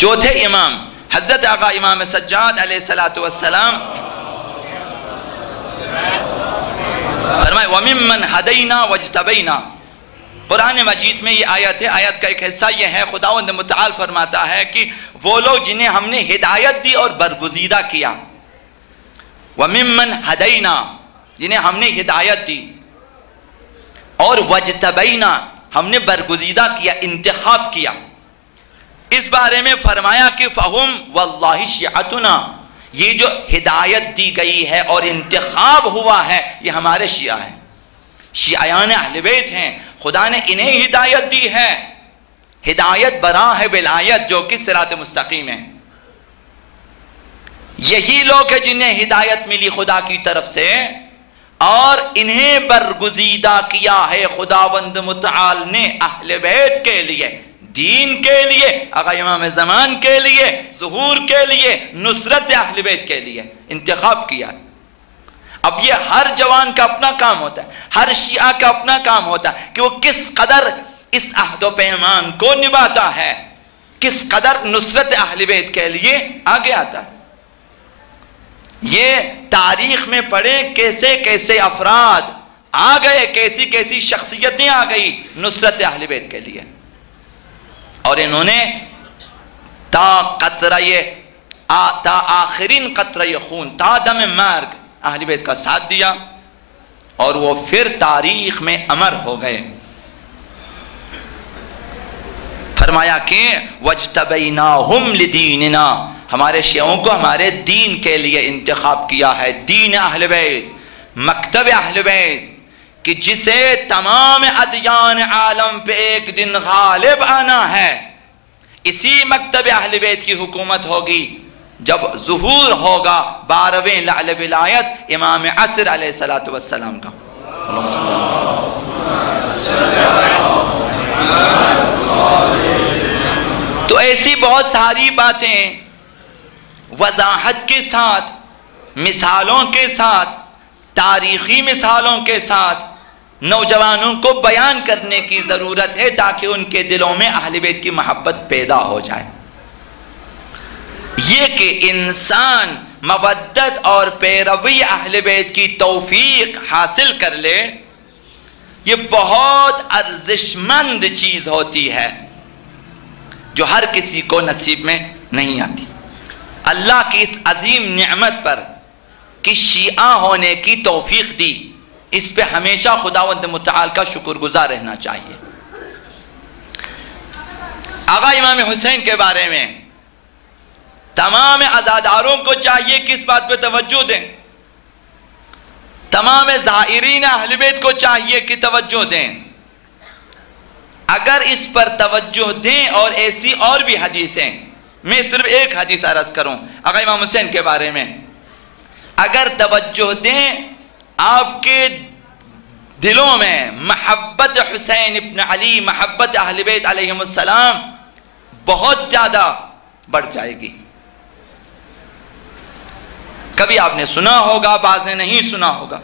چوتھے امام حضرت آقا امام سجاد علیہ السلام فرمائے وَمِمَّنْ هَدَيْنَا وَاجْتَبَيْنَا. قرآن مجید میں یہ آیت ہے، آیت کا ایک حصہ یہ ہے، خداوند متعال فرماتا ہے کہ وہ لوگ جنہیں ہم نے ہدایت دی اور برگزیدہ کیا. وَمِمَّنْ هَدَيْنَا جنہیں ہم نے ہدایت دی، اور وَاجْتَبَيْنَا ہم نے برگزیدہ کیا، انتخاب کیا. اس بارے میں فرمایا کہ فَهُمْ وَاللَّهِ شِيعَتُنَا، یہ جو ہدایت دی گئی ہے اور انتخاب ہوا ہے یہ ہمارے شیعہ ہیں، شیعیان اہل بیت ہیں. خدا نے انہیں ہدایت دی ہے، ہدایت براہ ولایت جو کہ صراط مستقیم ہے. یہی لوگ ہیں جنہیں ہدایت ملی خدا کی طرف سے، اور انہیں برگزیدہ کیا ہے خداوند متعال نے اہل بیت کے لیے، دین کے لیے، آقا امام زمان کے لیے، ظہور کے لیے، نصرت اہل بیت کے لیے انتخاب کیا. اب یہ ہر جوان کا اپنا کام ہوتا ہے، ہر شیعہ کا اپنا کام ہوتا ہے کہ وہ کس قدر اس عہد و پیمان کو نبھاتا ہے، کس قدر نصرت اہل بیت کے لیے آگے آتا ہے. یہ تاریخ میں پڑھیں کیسے کیسے افراد آ گئے، کیسی کیسی شخصیتیں آ گئی نصرت اہل بیت کے لیے، اور انہوں نے تا آخرین قطرہ خون، تا دم مرگ اہل بیت کا ساتھ دیا، اور وہ پھر تاریخ میں امر ہو گئے. فرمایا کہ وَاجْتَبَيْنَاهُمْ لِدِينِنَا، ہمارے شیعوں کو ہمارے دین کے لیے انتخاب کیا ہے. دین اہل بیت، مکتب اہل بیت، کہ جسے تمام ادیان عالم پہ ایک دن غالب آنا ہے. اسی مکتب اہل بیت کی حکومت ہوگی جب ظہور ہوگا 12ویں لعل ولایت امام عصر علیہ السلام کا. تو ایسی بہت ساری باتیں وضاحت کے ساتھ، مثالوں کے ساتھ، تاریخی مثالوں کے ساتھ نوجوانوں کو بیان کرنے کی ضرورت ہے تاکہ ان کے دلوں میں اہل بیت کی محبت پیدا ہو جائے. یہ کہ انسان مودت اور پیروی اہل بیت کی توفیق حاصل کر لے، یہ بہت ارزشمند چیز ہوتی ہے جو ہر کسی کو نصیب میں نہیں آتی. اللہ کی اس عظیم نعمت پر کہ شیعہ ہونے کی توفیق دی، اس پہ ہمیشہ خداوند متعال کا شکر گزار رہنا چاہیے. آقا امام حسین کے بارے میں تمام عزاداروں کو چاہیے کہ اس بات پہ توجہ دیں، تمام زائرین اہل بیت کو چاہیے کہ توجہ دیں. اگر اس پر توجہ دیں، اور ایسی اور بھی حدیثیں، میں صرف ایک حدیث عرض کروں آقا امام حسین کے بارے میں، اگر توجہ دیں آپ کے دلوں میں محبت حسین ابن علی، محبت اہل بیت علیہم السلام بہت زیادہ بڑھ جائے گی. کبھی آپ نے سنا ہوگا، بعض نے نہیں سنا ہوگا،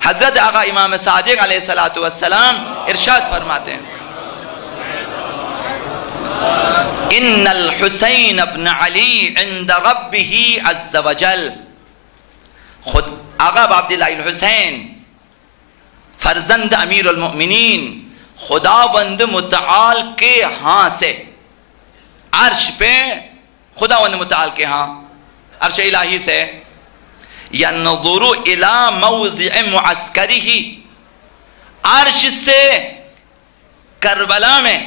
حضرت آقا امام صادق علیہ السلام ارشاد فرماتے ہیں ان الحسین ابن علی عند ربہ عز وجل. خود آقا عبداللہ الحسین فرزند امیر المؤمنین خداوند متعال کے ہاں سے عرش پہ، خداوند متعال کے ہاں عرش الہی سے، ينظر الى موضع معسكره، عرش سے کربلا میں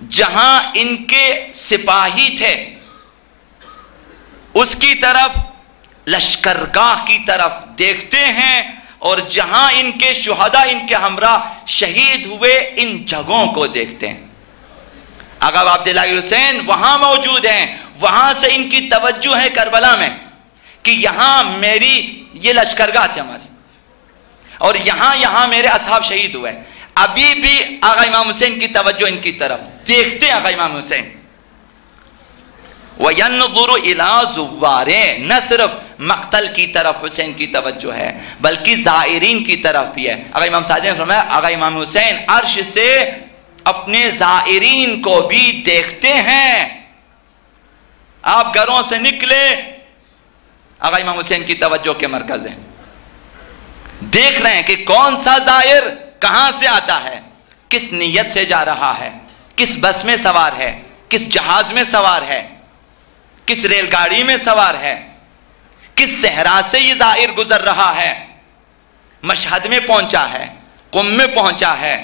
جہاں ان کے سپاہی تھے اس کی طرف، لشکرگاہ کی طرف دیکھتے ہیں، اور جہاں ان کے شہداء ان کے ہمراہ شہید ہوئے ان جگہوں کو دیکھتے ہیں. آقا عبداللہ حسین وہاں موجود ہیں، وہاں سے ان کی توجہ ہے کربلا میں کہ یہاں میری یہ لشکرگاہ تھی ہماری، اور یہاں میرے اصحاب شہید ہوئے. ابھی بھی آقا امام حسین کی توجہ ان کی طرف دیکھتے ہیں. آقا امام حسین وَيَنْظُرُ إِلَىٰ زُوَّارٍ، نہ صرف مقتل کی طرف حسین کی توجہ ہے بلکہ زائرین کی طرف بھی ہے. آقا امام صادق نے فرمایا آقا امام حسین عرش سے اپنے زائرین کو بھی دیکھتے ہیں. آپ گھروں سے نکلے، آقا امام حسین کی توجہ کے مرکز ہے. دیکھ رہے ہیں کہ کون سا زائر کہاں سے آتا ہے، کس نیت سے جا رہا ہے، کس بس میں سوار ہے، کس جہاز میں سوار ہے، کس ریل گاڑی میں سوار ہے، کس صحرا سے یہ زائر گزر رہا ہے. مشہد میں پہنچا ہے، قم میں پہنچا ہے،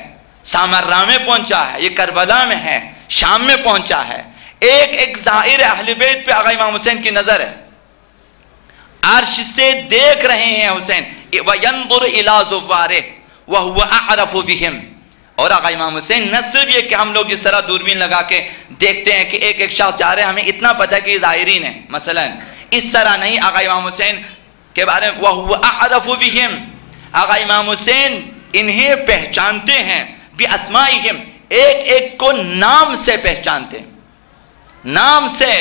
سامرہ میں پہنچا ہے، یہ کربلا میں ہے، شام میں پہنچا ہے. ایک ایک زائر اہل بیت پہ آقا امام حسین کی نظر ہے. عرش سے دیکھ رہے ہیں حسین. وَيَنْظُرْ إِلَىٰ زُوَّارِهِ وَهُوَ أَعْرَفُ بِهِمْ. اور آقا امام حسین نہ صرف یہ کہ ہم لوگ اس طرح دوربین لگا کے دیکھتے ہیں کہ ایک ایک شخص جا رہے ہیں ہمیں اتنا پتہ ہے کہ یہ زائرین ہیں، مثلا اس طرح نہیں. آقا امام حسین کے بارے میں وَهُوَ أَعْرَفُ بِهِمْ، آقا امام حسین انہیں پہچانتے ہیں. بِأَسْمَائِهِمْ، ایک ایک کو نام سے پہچانتے ہیں، نام سے،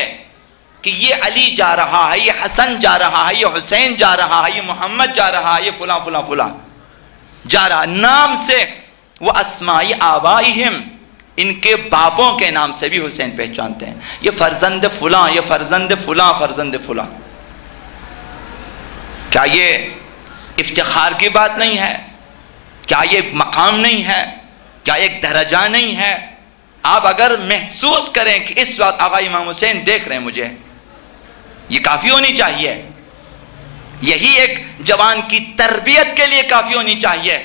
کہ یہ علی جا رہا ہے، یہ حسن جا رہا ہے، یہ حسین جا رہا ہے، یہ محمد جا رہا ہے، یہ فلاں فلاں فلاں جا رہا ہے، نام سے. وہ اسمائی آبائہم، ان کے باپوں کے نام سے بھی حسین پہچانتے ہیں. یہ فرزند فلاں، یہ فرزند فلاں، فرزند فلاں. کیا یہ افتخار کی بات نہیں ہے؟ کیا یہ مقام نہیں ہے؟ کیا ایک درجہ نہیں ہے؟ آپ اگر محسوس کریں کہ اس وقت آقا امام حسین دیکھ رہے ہیں مجھے، یہ کافی ہونی چاہیے. یہی ایک جوان کی تربیت کے لیے کافی ہونی چاہیے.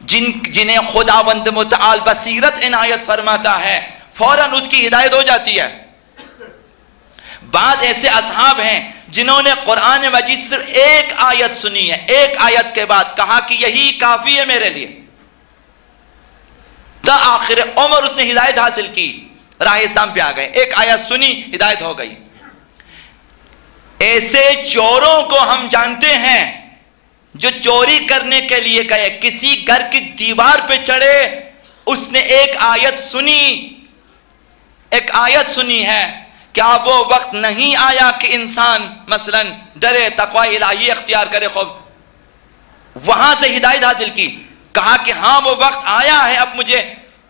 جنہیں خداوند متعال بصیرت عنایت فرماتا ہے، فوراً اس کی ہدایت ہو جاتی ہے. بعض ایسے اصحاب ہیں جنہوں نے قرآن مجید صرف ایک آیت سنی ہے، ایک آیت کے بعد کہا کہ یہی کافی ہے میرے لیے. تا آخر عمر اس نے ہدایت حاصل کی، راہ اسلام پہ آ گئے. ایک آیت سنی، ہدایت ہو گئی. ایسے چوروں کو ہم جانتے ہیں جو چوری کرنے کے لیے گئے، کسی گھر کی دیوار پہ چڑھے، اس نے ایک آیت سنی ہے. کیا وہ وقت نہیں آیا کہ انسان مثلا ڈرے، تقوی الہی اختیار کرے؟ خوب وہاں سے ہدایت حاصل کی، کہا کہ ہاں وہ وقت آیا ہے، اب مجھے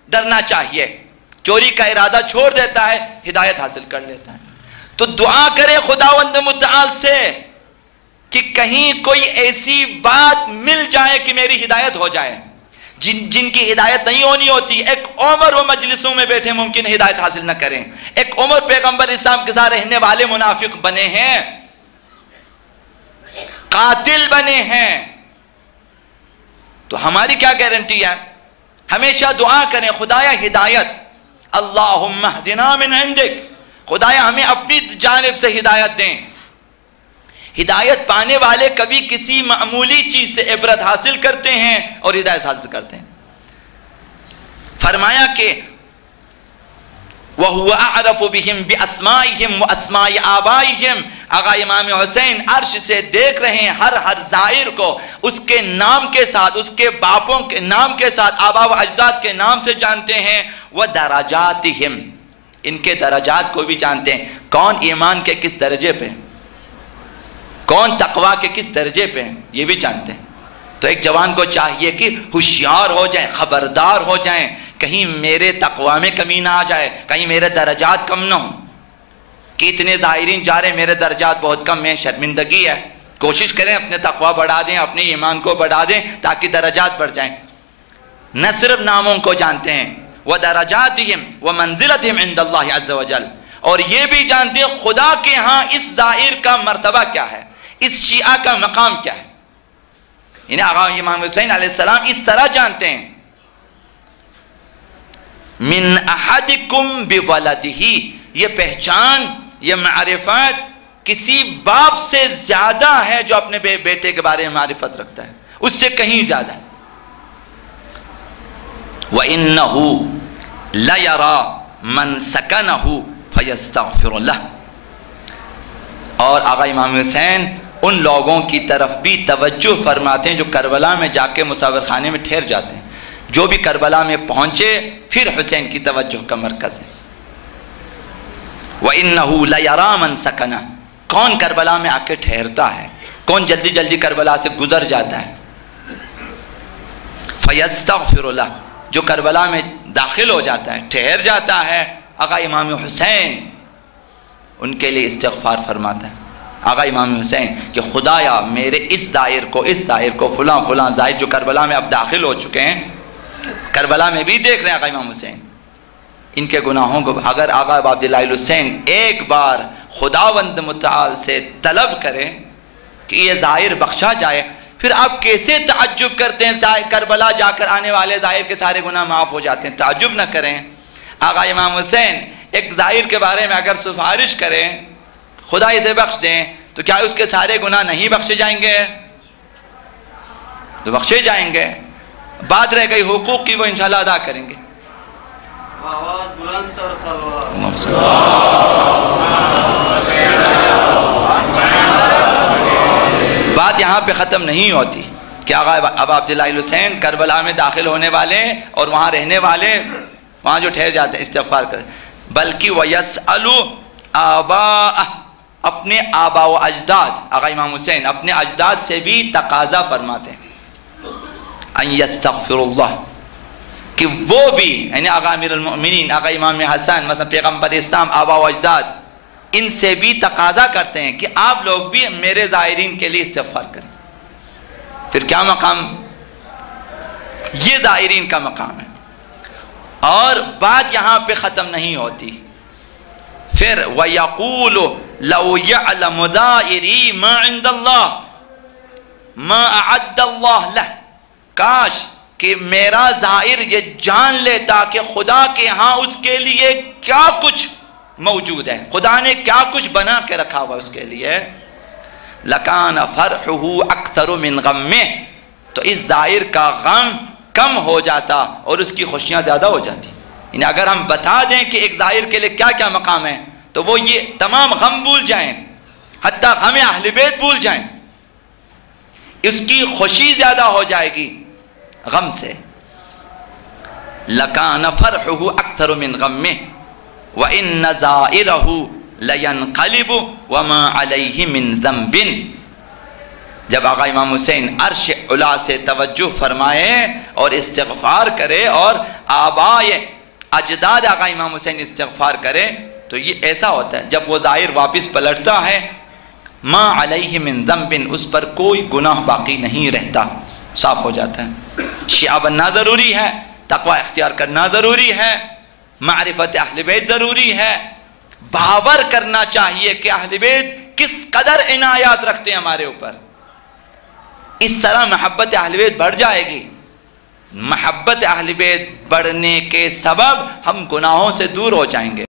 ڈرنا چاہیے. چوری کا ارادہ چھوڑ دیتا ہے، ہدایت حاصل کر لیتا ہے. تو دعا کرے خداوند متعال سے کہ کہیں کوئی ایسی بات مل جائے کہ میری ہدایت ہو جائے. جن کی ہدایت نہیں ہونی ہوتی، ایک عمر وہ مجلسوں میں بیٹھے ممکن ہدایت حاصل نہ کریں. ایک عمر پیغمبر اسلام کے ساتھ رہنے والے منافق بنے ہیں، قاتل بنے ہیں. تو ہماری کیا گارنٹی ہے؟ ہمیشہ دعا کریں خدایا ہدایت، اللہم اہدنا من عندک، خدایا ہمیں اپنی جانب سے ہدایت دیں. ہدایت پانے والے کبھی کسی معمولی چیز سے عبرت حاصل کرتے ہیں اور ہدایت حاصل کرتے ہیں. فرمایا کہ وَهُوَ أَعْرَفُ بِهِمْ بِأَسْمَائِهِمْ وَأَسْمَاءِ آبَائِهِمْ. آقا امام حسین عرش سے دیکھ رہے ہیں ہر زائر کو، اس کے نام کے ساتھ، اس کے باپوں کے نام کے ساتھ، آبا و اجداد کے نام سے جانتے ہیں. وَدَرَجَاتِهِمْ، ان کے درجات کو بھی جانتے ہیں. کون ایمان کے کس درجے پہ، کون تقوی کے کس درجے پہ ہیں، یہ بھی جانتے ہیں. تو ایک جوان کو چاہیے کہ ہوشیار ہو جائیں، خبردار ہو جائیں، کہیں میرے تقوی میں کمی نہ آ جائے، کہیں میرے درجات کم نہ ہوں. کہ اتنے زائرین جا رہے ہیں، میرے درجات بہت کم ہیں، شرمندگی ہے. کوشش کریں اپنے تقوی بڑھا دیں، اپنے ایمان کو بڑھا دیں تاکہ درجات بڑھ جائیں. نہ صرف ناموں کو جانتے ہیں، وَدَرَجَاتِهِمْ وَمَنزِلَتِهِمْ عِنْدَ اللَّهِ عَزَّ وَجَلَّ، اور یہ بھی جانتے ہیں خدا کے ہاں اس زائر کا مرتبہ کیا ہے، اس شیعہ کا مقام کیا ہے. یعنی آقا امام حسین علیہ السلام اس طرح جانتے ہیں. من احدکم بولدہ، یہ پہچان، یہ معرفت کسی باپ سے زیادہ ہے جو اپنے بیٹے کے بارے میں معرفت رکھتا ہے، اس سے کہیں زیادہ. وَإِنَّهُ لَيَرَى مَنْ سَكَنَهُ فَيَسْتَغْفِرُ لَهُ. اور آقا امام حسین ان لوگوں کی طرف بھی توجہ فرماتے ہیں جو کربلا میں جا کے مصور خانے میں ٹھہر جاتے ہیں. جو بھی کربلا میں پہنچے پھر حسین کی توجہ کا مرکز ہے. وَإِنَّهُ لَيَرَى مَنْ سَكَنَهُ، کون کربلا میں آ کے ٹھہرتا ہے، کون جلدی جلدی کربلا سے گزر جاتا ہے. فَيَسْتَغْفِرُ لَهُ، جو کربلا میں داخل ہو جاتا ہے، ٹھہر جاتا ہے، آقا امام حسین ان کے لیے استغفار فرماتا ہے. آقا امام حسین کہ خدایا میرے اس زائر کو فلاں فلاں زائر جو کربلا میں اب داخل ہو چکے ہیں، کربلا میں بھی دیکھ رہے ہیں آقا امام حسین، ان کے گناہوں کو اگر آقا عبداللہ الحسین ایک بار خداوند متعال سے طلب کریں کہ یہ زائر بخشا جائے، پھر آپ کیسے تعجب کرتے ہیں کربلا جا کر آنے والے زائر کے سارے گناہ معاف ہو جاتے ہیں؟ تعجب نہ کریں. آقا امام حسین ایک زائر کے بارے میں اگر سفارش کریں خدا اسے بخش دیں تو کیا اس کے سارے گناہ نہیں بخشے جائیں گے؟ تو بخشے جائیں گے. بات رہ گئی حقوق کی، وہ انشاءاللہ ادا کریں گے. بات یہاں پہ ختم نہیں ہوتی کہ آقا ابا عبداللہ الحسین کربلا میں داخل ہونے والے اور وہاں رہنے والے، وہاں جو ٹھہر جاتے ہیں استغفار کریں، بلکہ وَيَسْأَلُ آبَاءَ، اپنے آبا و اجداد، آقا امام حسین اپنے اجداد سے بھی تقاضا فرماتے ہیں ان یستغفر اللہ، کہ وہ بھی، یعنی آقا امیر المؤمنین، آقا امام حسن، مثلا پیغمبر اسلام، آبا و اجداد، ان سے بھی تقاضا کرتے ہیں کہ آپ لوگ بھی میرے زائرین کے لیے استغفار کریں. پھر کیا مقام؟ یہ زائرین کا مقام ہے. اور بات یہاں پہ ختم نہیں ہوتی. پھر وَيَقُولُ لَوْ يَعْلَمُ زَائِرِي مَا عِنْدَ اللَّهِ مَا أَعَدَّ اللَّهُ لَهُ، کاش کہ میرا زائر یہ جان لیتا کہ خدا کے ہاں اس کے لیے کیا کچھ موجود ہے، خدا نے کیا کچھ بنا کے رکھا ہوا اس کے لیے. لَكَانَ فَرْحُهُ أَكْثَرُ مِنْ غَمِّهِ، تو اس زائر کا غم کم ہو جاتا اور اس کی خوشیاں زیادہ ہو جاتی. یعنی اگر ہم بتا دیں کہ ایک زائر کے لیے کیا کیا مقام ہے تو وہ یہ تمام غم بھول جائیں، حتیٰ غم اہل بیت بھول جائیں، اس کی خوشی زیادہ ہو جائے گی غم سے. لَكَانَ فَرْحُهُ أَكْثَرُ مِنْ غَمِّهِ وَإِنَّ زَائِرَهُ لَيَنْقَلِبُ وَمَا عَلَيْهِ مِنْ ذَنْبٍ. جب آقا امام حسین عرش علا سے توجہ فرمائے اور استغفار کرے اور آبائے اجداد آقا امام حسین استغفار کرے تو یہ ایسا ہوتا ہے جب وہ زائر واپس پلٹتا ہے، ما علیہ من ذنب، اس پر کوئی گناہ باقی نہیں رہتا، صاف ہو جاتا ہے. شیعہ بننا ضروری ہے، تقوی اختیار کرنا ضروری ہے، معرفت اہل بیت ضروری ہے، باور کرنا چاہیے کہ اہل بیت کس قدر عنایات رکھتے ہیں ہمارے اوپر. اس طرح محبت اہل بیت بڑھ جائے گی. محبت اہل بیت بڑھنے کے سبب ہم گناہوں سے دور ہو جائیں گے.